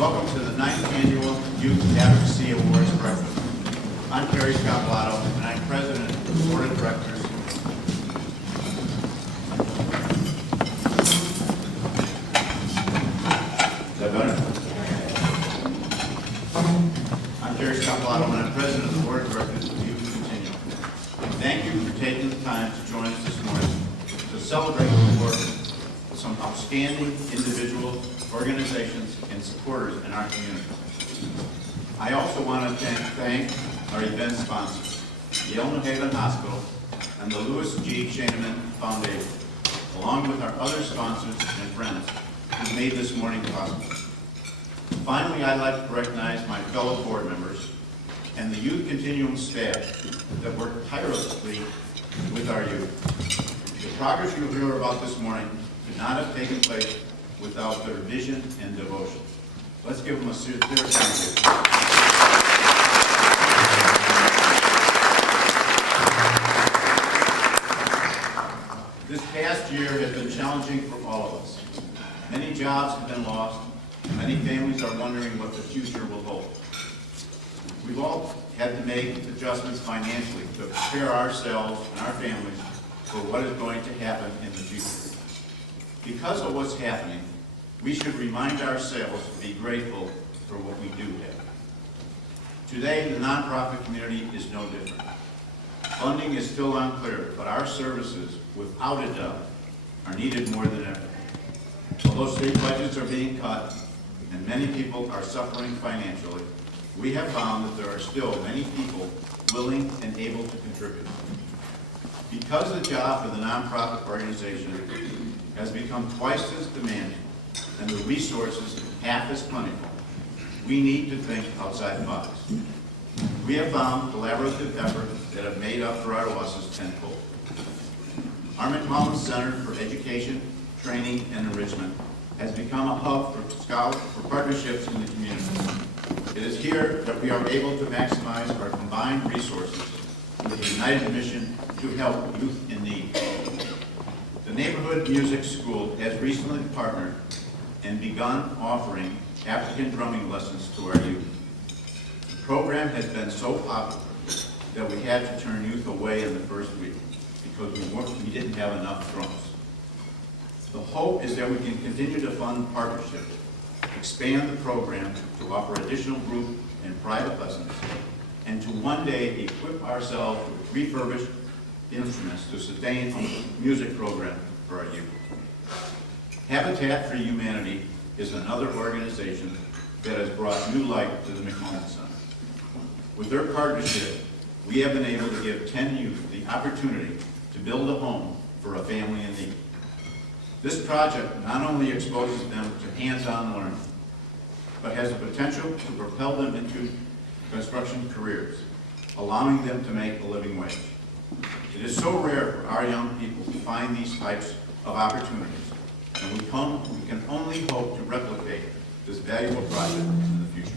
Welcome to the 9th Annual Youth Advocacy Awards Breakfast. I'm Terry Scott, and I'm President of the Board of Directors. Is that better? I'm Terry Scott, and I'm President of the Board of Directors of Youth Continuum. Thank you for taking the time to join us this morning to celebrate the work of some outstanding individuals, organizations, and supporters in our community. I also want to thank our event sponsors, Yale New Haven Hospital and the Louis G. Shaneman Foundation, along with our other sponsors and friends who made this morning possible. Finally, I'd like to recognize my fellow board members and the Youth Continuum staff that work tirelessly with our youth. The progress you'll hear about this morning could not have taken place without their vision and devotion. Let's give them a sincere thank you. This past year has been challenging for all of us. Many jobs have been lost, and many families are wondering what the future will hold. We've all had to make adjustments financially to prepare ourselves and our families for what is going to happen in the future. Because of what's happening, we should remind ourselves to be grateful for what we do have. Today, the nonprofit community is no different. Funding is still unclear, but our services, without a doubt, are needed more than ever. Although state budgets are being cut and many people are suffering financially, we have found that there are still many people willing and able to contribute. Because the job for the nonprofit organization has become twice as demanding and the resources half as plentiful, we need to think outside the box. We have found collaborative efforts that have made up for our losses tenfold. Our McMullen Center for Education, Training, and Enrichment has become a hub for partnerships in the community. It is here that we are able to maximize our combined resources with a united mission to help youth in need. The Neighborhood Music School has recently partnered and begun offering African drumming lessons to our youth. The program has been so popular that we had to turn youth away in the first week because we didn't have enough drums. The hope is that we can continue to fund partnerships, expand the program to offer additional group and private lessons, and to one day equip ourselves with refurbished instruments to sustain a music program for our youth. Habitat for Humanity is another organization that has brought new light to the McMullen Center. With their partnership, we have been able to give 10 youth the opportunity to build a home for a family in need. This project not only exposes them to hands-on learning, but has the potential to propel them into construction careers, allowing them to make a living wage. It is so rare for our young people to find these types of opportunities, and we can only hope to replicate this valuable project in the future.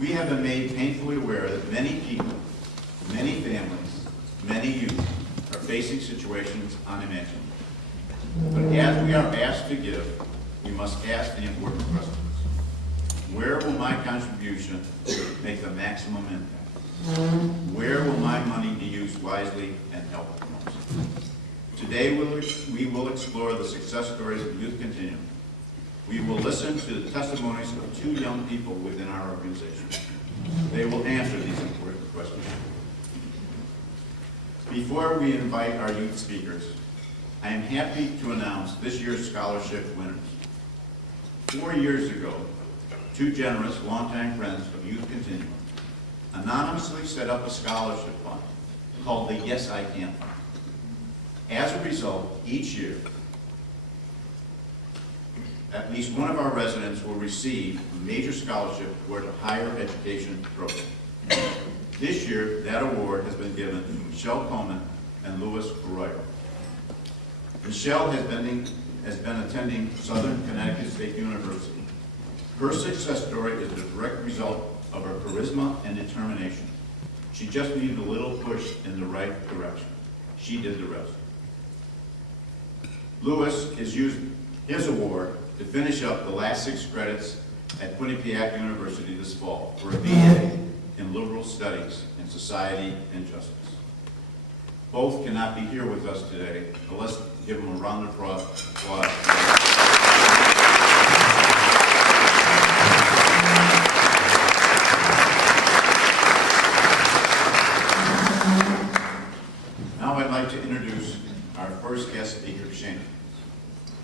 We have been made painfully aware that many people, many families, many youth are facing situations unimaginable. But as we are asked to give, we must ask the important questions. Where will my contribution make the maximum impact? Where will my money be used wisely and help the most? Today we will explore the success stories of Youth Continuum. We will listen to the testimonies of 2 young people within our organization. They will answer these important questions. Before we invite our youth speakers, I am happy to announce this year's scholarship winners. 4 years ago, 2 generous, longtime friends of Youth Continuum anonymously set up a scholarship fund called the Yes I Can Fund. As a result, each year, at least one of our residents will receive a major scholarship toward a higher education program. This year, that award has been given to Michelle Coleman and Louis Arroyo. Michelle has been attending Southern Connecticut State University. Her success story is the direct result of her charisma and determination. She just needed a little push in the right direction. She did the rest. Louis is using his award to finish up the last 6 credits at Quinnipiac University this fall for a BA in Liberal Studies in Society and Justice. Both cannot be here with us today, but let's give them a round of applause. Now I'd like to introduce our first guest speaker, Shana.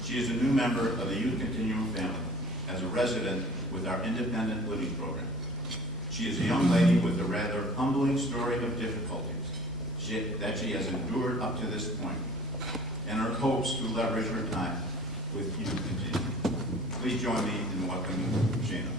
She is a new member of the Youth Continuum family as a resident with our independent living program. She is a young lady with a rather humbling story of difficulties that she has endured up to this point, and her hopes to leverage her time with Youth Continuum. Please join me in welcoming Shana.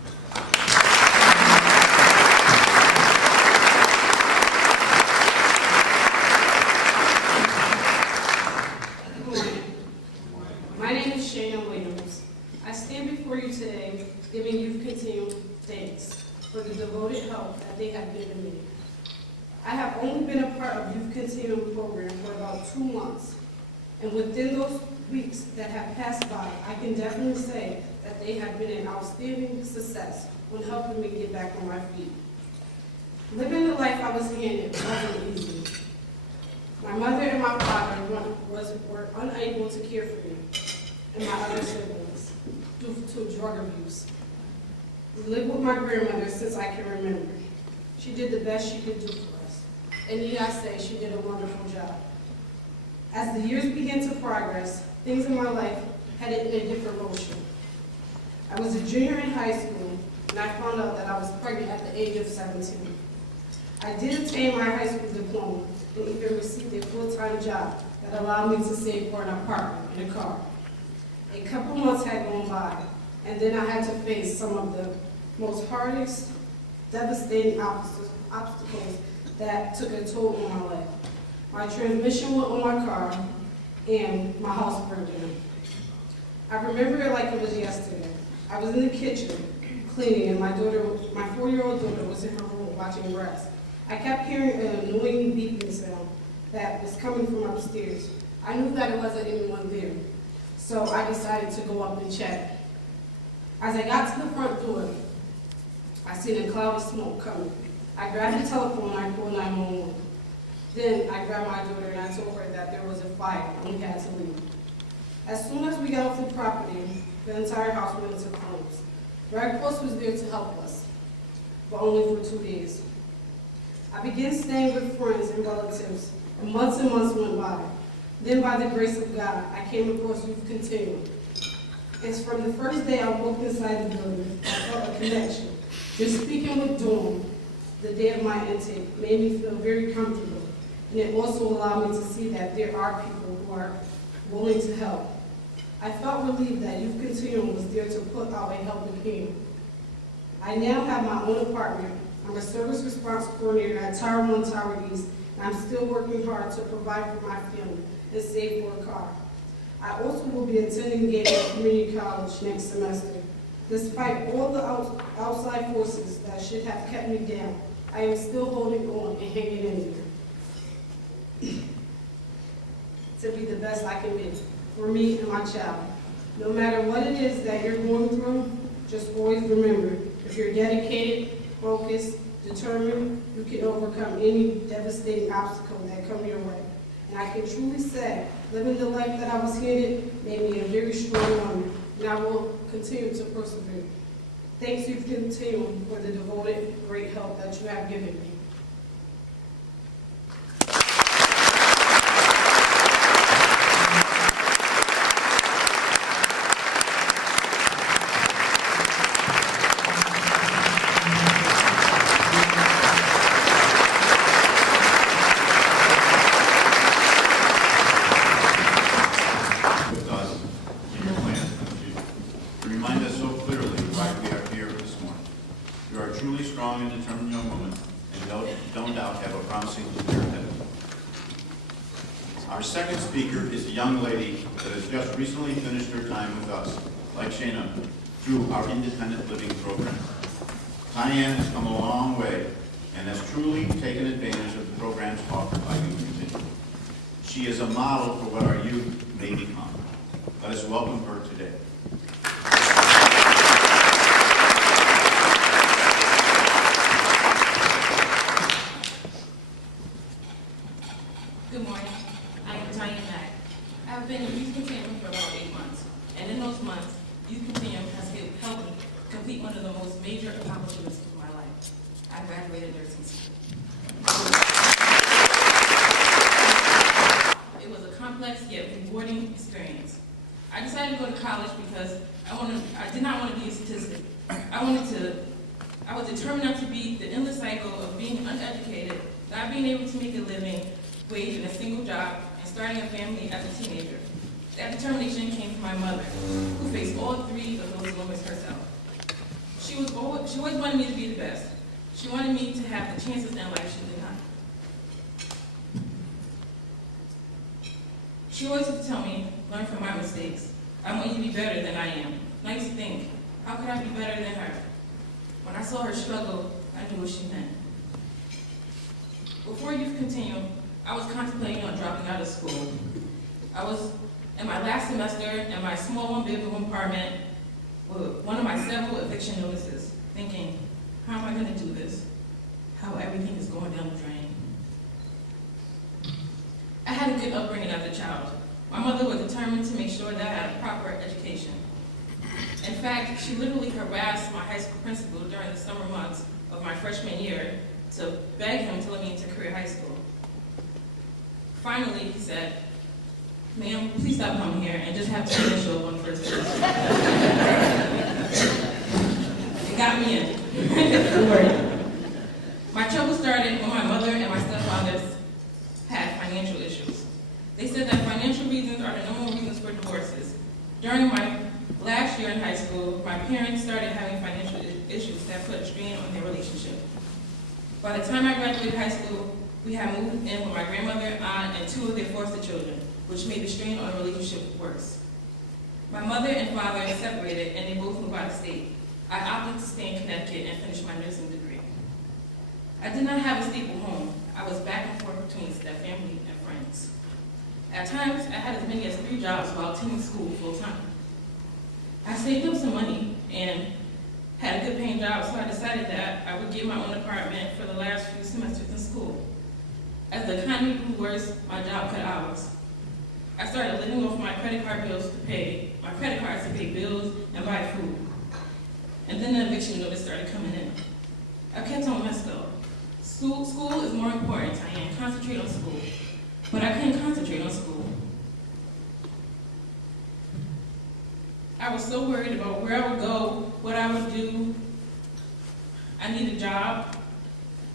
Today, giving Youth Continuum thanks for the devoted help that they have given me. I have only been a part of Youth Continuum program for about 2 months, and within those weeks that have passed by, I can definitely say that they have been an outstanding success when helping me get back on my feet. Living the life I was handed wasn't easy. My mother and my father were unable to care for me and my other siblings due to drug abuse. We lived with my grandmother since I can remember. She did the best she could do for us, and need I say, she did a wonderful job. As the years began to progress, things in my life headed in a different motion. I was a junior in high school, and I found out that I was pregnant at the age of 17. I did obtain my high school diploma and even received a full-time job that allowed me to save for an apartment and a car. A couple months had gone by, and then I had to face some of the most hardest, devastating obstacles that took a toll on my life. My transmission went on my car, and my house burned down. I remember it like it was yesterday. I was in the kitchen cleaning, and my 4-year-old daughter was in her room watching grass. I kept hearing an annoying beeping sound that was coming from upstairs. I knew that it wasn't anyone there, so I decided to go up and check. As I got to the front door, I seen a cloud of smoke coming. I grabbed the telephone and I called 911. Then I grabbed my daughter and I told her that there was a fire and we had to leave. As soon as we got off the property, the entire house went into flames. The Red Cross was there to help us, but only for 2 days. I began staying with friends and relatives, and months went by. Then by the grace of God, I came across Youth Continuum. And from the first day I walked inside the building, I felt a connection. Just speaking with Dawn, the day of my intake, made me feel very comfortable. And it also allowed me to see that there are people who are willing to help. I felt relieved that Youth Continuum was there to put out a helping hand. I now have my own apartment. I'm a service response coordinator at Tower 1 Tower East, and I'm still working hard to provide for my family and save for a car. I also will be attending Gateway Community College next semester. Despite all the outside forces that should have kept me down, I am still holding on and hanging in there to be the best I can be for me and my child. No matter what it is that you're going through, just always remember, if you're dedicated, focused, determined, you can overcome any devastating obstacle that come your way. And I can truly say, living the life that I was handed made me a very strong woman, and I will continue to persevere. Thanks, Youth Continuum, for the devoted, great help that you have given me. Our second speaker is a young lady that has just recently finished her time with us, like Shana, through our independent living program. Diane has come a long way and has truly taken advantage of the programs offered by Youth Continuum. She is a model for what our youth may become. Let us welcome her today. Youth Continuum has helped me complete one of the most major accomplishments of my life. I graduated nursing school. It was a complex yet rewarding experience. I decided to go to college because I did not want to be a statistic. I was determined not to be the endless cycle of being uneducated, not being able to make a living wage in a single job, and starting a family as a teenager. That determination came from my mother, who faced all three of those moments herself. She always wanted me to be the best. She wanted me to have the chances in life she did not. She always used to tell me, learn from my mistakes. I want you to be better than I am. And I used to think, how could I be better than her? When I saw her struggle, I knew what she meant. Before Youth Continuum, I was contemplating on dropping out of school. I was in my last semester in my small one-bedroom apartment with one of my several eviction notices, thinking, how am I going to do this? How everything is going down the drain. I had a good upbringing as a child. My mother was determined to make sure that I had a proper education. In fact, she literally harassed my high school principal during the summer months of my freshman year to beg him to let me into career high school. Finally, he said, ma'am, please stop coming here and just have to show up on the first day. It got me in. Don't worry. My trouble started when my mother and my stepfathers had financial issues. They said that financial reasons are the normal reasons for divorces. During my last year in high school, my parents started having financial issues that put a strain on their relationship. By the time I graduated high school, we had moved in with my grandmother, aunt, and two of their foster children, which made the strain on the relationship worse. My mother and father separated, and they both moved out of state. I opted to stay in Connecticut and finish my nursing degree. I did not have a stable home. I was back and forth between step family and friends. At times, I had as many as 3 jobs while attending school full-time. I saved up some money and had a good paying job, so I decided that I would get my own apartment for the last few semesters in school. As the economy grew worse, my job cut hours. I started living off my credit card bills to pay, my credit cards to pay bills and buy food. And then the eviction notice started coming in. I kept on messed up. School is more important, Diane. Concentrate on school. But I couldn't concentrate on school. I was so worried about where I would go, what I would do. I need a job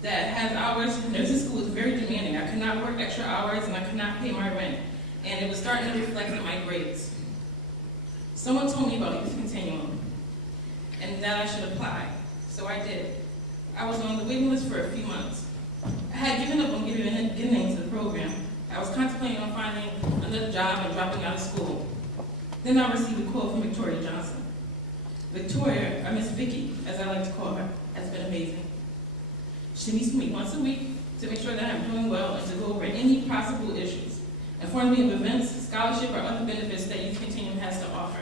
that has hours. Nursing school is very demanding. I could not work extra hours and I could not pay my rent. And it was starting to reflect in my grades. Someone told me about Youth Continuum and that I should apply. So I did. I was on the waiting list for a few months. I had given up on getting into the program. I was contemplating on finding another job and dropping out of school. Then I received a call from Victoria Johnson. Victoria, or Miss Vicky, as I like to call her, has been amazing. She meets with me once a week to make sure that I'm doing well and to go over any possible issues, inform me of events, scholarship, or other benefits that Youth Continuum has to offer.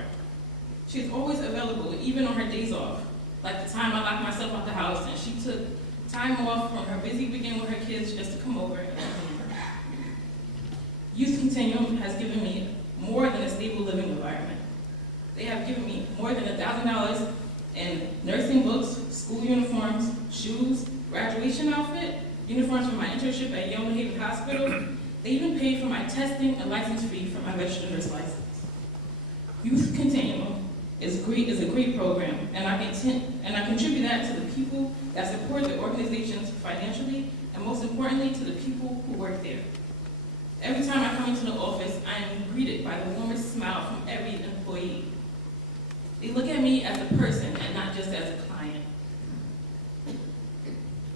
She is always available, even on her days off, like the time I locked myself out the house and she took time off from her busy weekend with her kids just to come over and help me. Youth Continuum has given me more than a stable living environment. They have given me more than $1,000 in nursing books, school uniforms, shoes, graduation outfit, uniforms for my internship at Yale New Haven Hospital. They even paid for my testing and license fee for my registered nurse license. Youth Continuum is a great program, and I contribute that to the people that support the organizations financially, and most importantly, to the people who work there. Every time I come into the office, I am greeted by the warmest smile from every employee. They look at me as a person and not just as a client.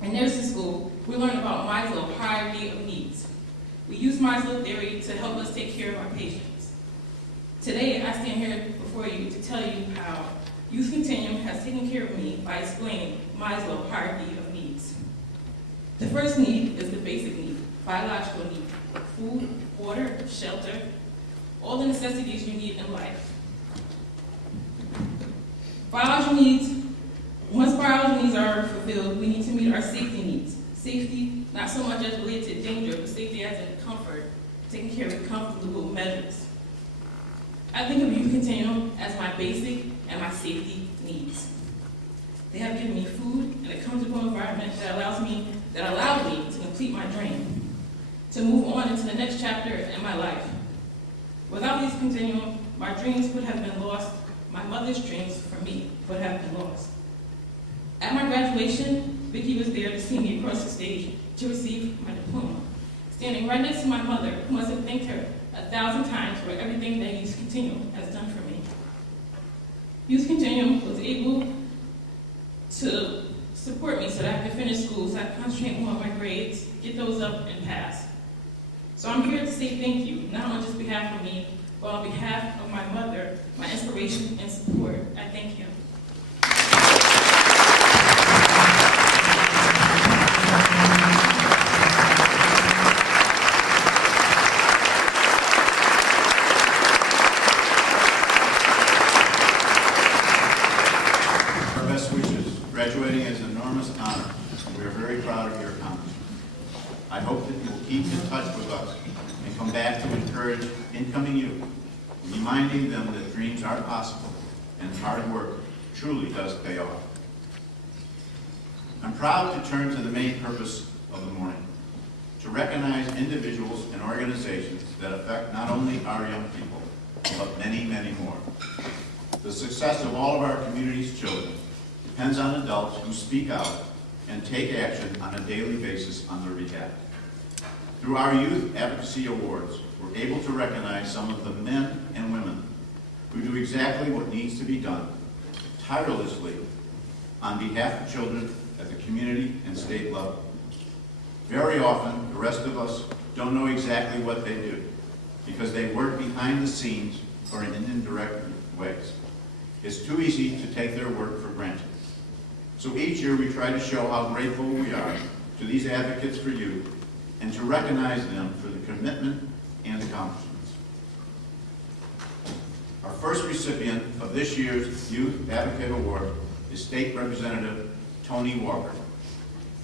In nursing school, we learn about Maslow's hierarchy of needs. We use Maslow's theory to help us take care of our patients. Today, I stand here before you to tell you how Youth Continuum has taken care of me by explaining Maslow's hierarchy of needs. The first need is the basic need, biological need. Food, water, shelter, all the necessities you need in life. Biological needs, once biological needs are fulfilled, we need to meet our safety needs. Safety, not so much as related to danger, but safety as in comfort, taking care of comfortable measures. I think of Youth Continuum as my basic and my safety needs. They have given me food and a comfortable environment that allowed me to complete my dream, to move on into the next chapter in my life. Without Youth Continuum, my dreams would have been lost. My mother's dreams for me would have been lost. At my graduation, Vicki was there to see me across the stage to receive my diploma, standing right next to my mother, who must have thanked her 1,000 times for everything that Youth Continuum has done for me. Youth Continuum was able to support me so that I could finish school, so I could concentrate more on my grades, get those up, and pass. So I'm here to say thank you, not on just behalf of me, but on behalf of my mother, my inspiration and support. I thank you. Our best wishes. Graduating is an enormous honor, and we are very proud of your accomplishment. I hope that you will keep in touch with us and come back to encourage incoming youth, reminding them that dreams are possible and hard work truly does pay off. I'm proud to turn to the main purpose of the morning, to recognize individuals and organizations that affect not only our young people, but many, many more. The success of all of our community's children depends on adults who speak out and take action on a daily basis on their behalf. Through our Youth Advocacy Awards, we're able to recognize some of the men and women who do exactly what needs to be done, tirelessly, on behalf of children at the community and state level. Very often, the rest of us don't know exactly what they do because they work behind the scenes or in indirect ways. It's too easy to take their work for granted. So each year we try to show how grateful we are to these advocates for youth and to recognize them for the commitment and accomplishments. Our first recipient of this year's Youth Advocate Award is State Representative Tony Walker.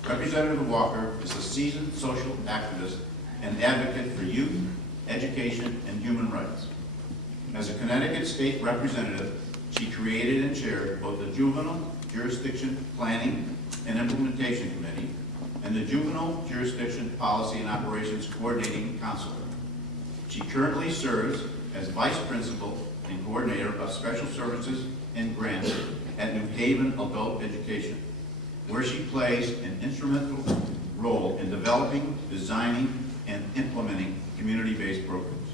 Representative Walker is a seasoned social activist and advocate for youth, education, and human rights. As a Connecticut State Representative, she created and chaired both the Juvenile Jurisdiction Planning and Implementation Committee and the Juvenile Jurisdiction Policy and Operations Coordinating Council. She currently serves as Vice Principal and Coordinator of Special Services and Grants at New Haven Adult Education, where she plays an instrumental role in developing, designing, and implementing community-based programs.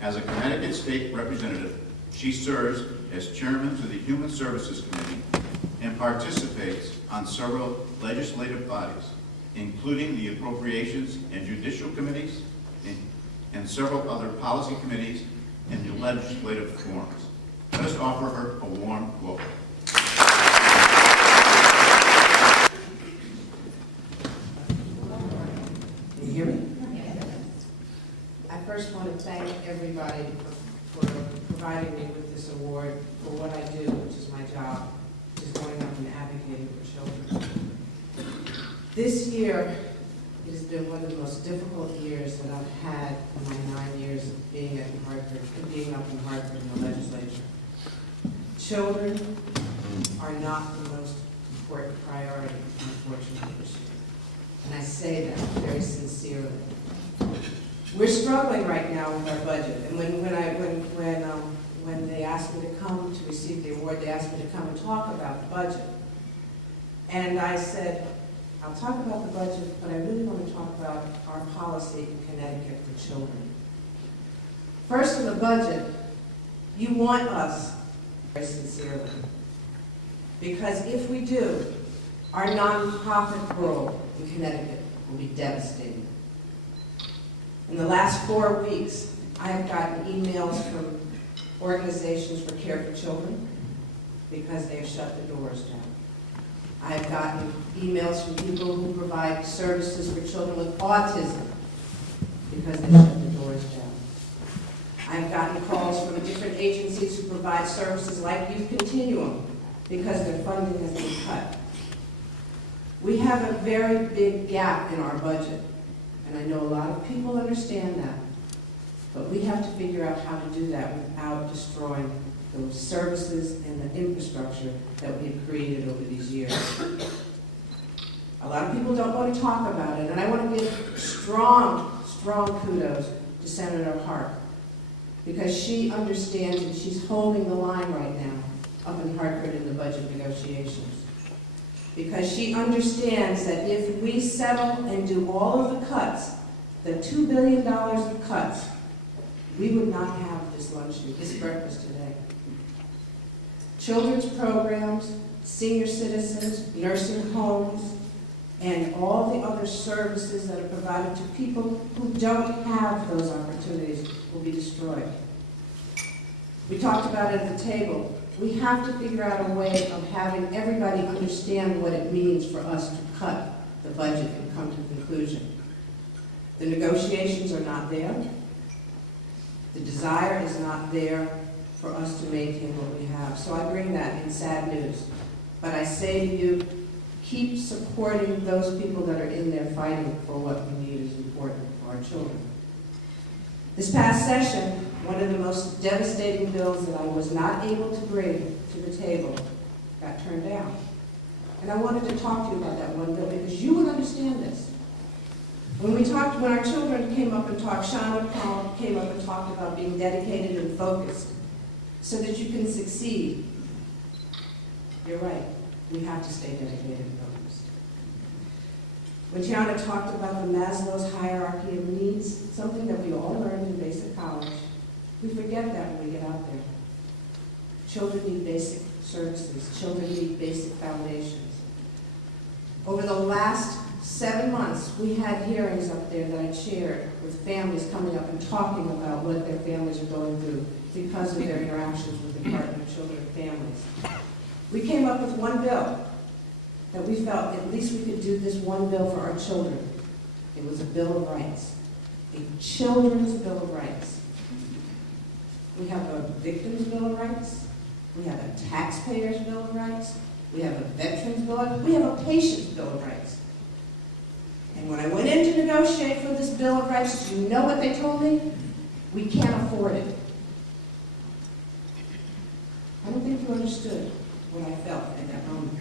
As a Connecticut State Representative, she serves as Chairman to the Human Services Committee and participates on several legislative bodies, including the Appropriations and Judicial Committees and several other policy committees and legislative forums. Let us offer her a warm welcome. Can you hear me? I first want to thank everybody for providing me with this award for what I do, which is my job, which is going up and advocating for children. This year, it has been one of the most difficult years that I've had in my 9 years of being up in Hartford in the legislature. Children are not the most important priority, unfortunately, this year. And I say that very sincerely. We're struggling right now with our budget. And when they asked me to come to receive the award, they asked me to come and talk about the budget. And I said, I'll talk about the budget, but I really want to talk about our policy in Connecticut for children. First, in the budget, you want us, very sincerely, because if we do, our nonprofit role in Connecticut will be devastating. In the last 4 weeks, I have gotten emails from organizations for care for children because they have shut the doors down. I have gotten emails from people who provide services for children with autism because they shut the doors down. I've gotten calls from different agencies who provide services like Youth Continuum because their funding has been cut. We have a very big gap in our budget, and I know a lot of people understand that. But we have to figure out how to do that without destroying those services and the infrastructure that we have created over these years. A lot of people don't want to talk about it, and I want to give strong kudos to Senator Hart, because she understands and she's holding the line right now up in Hartford in the budget negotiations. Because she understands that if we settle and do all of the cuts, the $2 billion of cuts, we would not have this luncheon, this breakfast today. Children's programs, senior citizens, nursing homes, and all the other services that are provided to people who don't have those opportunities will be destroyed. We talked about it at the table. We have to figure out a way of having everybody understand what it means for us to cut the budget and come to a conclusion. The negotiations are not there. The desire is not there for us to maintain what we have. So I bring that in sad news. But I say to you, keep supporting those people that are in there fighting for what we need is important for our children. This past session, one of the most devastating bills that I was not able to bring to the table got turned down. And I wanted to talk to you about that one bill because you will understand this. When our children came up and talked, Shauna came up and talked about being dedicated and focused so that you can succeed. You're right. We have to stay dedicated and focused. When Shauna talked about the Maslow's hierarchy of needs, something that we all learned in basic college, we forget that when we get out there. Children need basic services. Children need basic foundations. Over the last 7 months, we had hearings up there that I chaired with families coming up and talking about what their families are going through because of their interactions with the Department of Children and Families. We came up with one bill that we felt at least we could do this one bill for our children. It was a Bill of Rights, a children's Bill of Rights. We have a Victim's Bill of Rights. We have a Taxpayer's Bill of Rights. We have a Veterans Bill of Rights. We have a Patient's Bill of Rights. And when I went in to negotiate for this Bill of Rights, do you know what they told me? We can't afford it. I don't think you understood what I felt at that moment.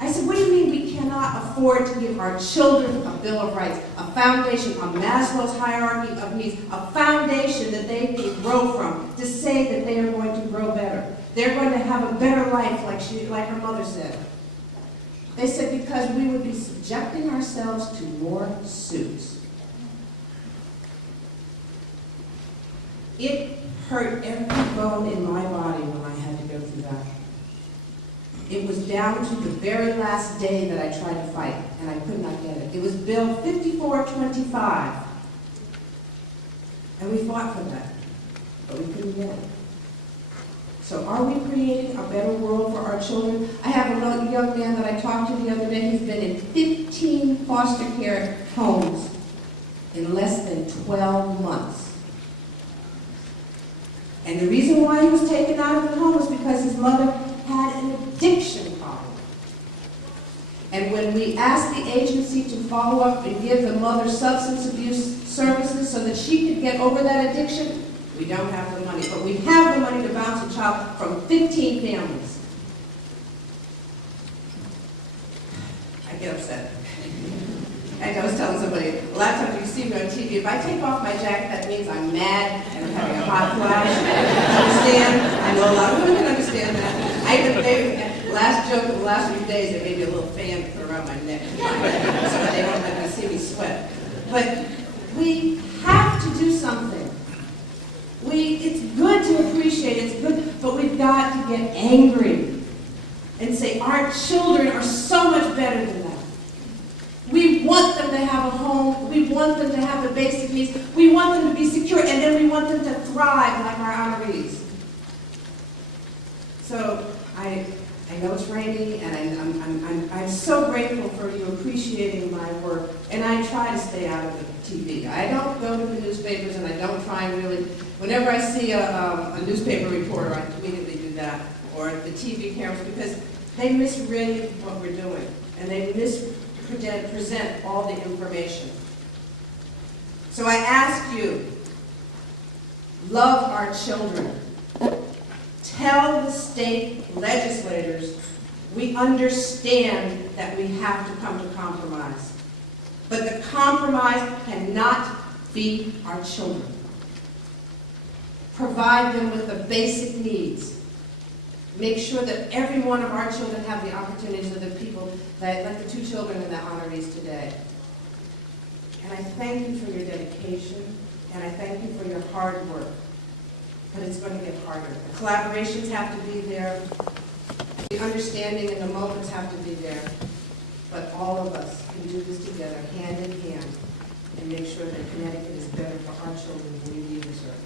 I said, what do you mean we cannot afford to give our children a Bill of Rights, a foundation, a Maslow's hierarchy of needs, a foundation that they can grow from, to say that they are going to grow better. They're going to have a better life, like her mother said. They said because we would be subjecting ourselves to more suits. It hurt every bone in my body when I had to go through that. It was down to the very last day that I tried to fight, and I could not get it. It was Bill 5425, and we fought for that, but we couldn't get it. So are we creating a better world for our children? I have a young man that I talked to the other day. He's been in 15 foster care homes in less than 12 months. And the reason why he was taken out of the home was because his mother had an addiction problem. And when we asked the agency to follow up and give the mother substance abuse services so that she could get over that addiction, we don't have the money. But we have the money to bounce a child from 15 families. I get upset. And I was telling somebody, a lot of times you see me on TV, if I take off my jacket, that means I'm mad and I'm having a hot flash. Understand? I know a lot of women understand that. Last joke of the last few days, they made me a little fan to put around my neck so that they don't let me see me sweat. But we have to do something. It's good to appreciate, it's good, but we've got to get angry and say our children are so much better than that. We want them to have a home. We want them to have the basic needs. We want them to be secure, and then we want them to thrive like our honorees. So I know it's raining, and I'm so grateful for you appreciating my work, and I try to stay out of the TV. I don't go to the newspapers, and I don't try and really, whenever I see a newspaper reporter, I immediately do that, or the TV cameras, because they misread what we're doing, and they present all the information. So I ask you, Love our children. Tell the state legislators we understand that we have to come to compromise. But the compromise cannot be our children. Provide them with the basic needs. Make sure that every one of our children have the opportunities of the people that, like the two children in the honorees today. And I thank you for your dedication, and I thank you for your hard work. But it's going to get harder. The collaborations have to be there. The understanding and the moments have to be there. But all of us can do this together, hand in hand, and make sure that Connecticut is better for our children than we deserve.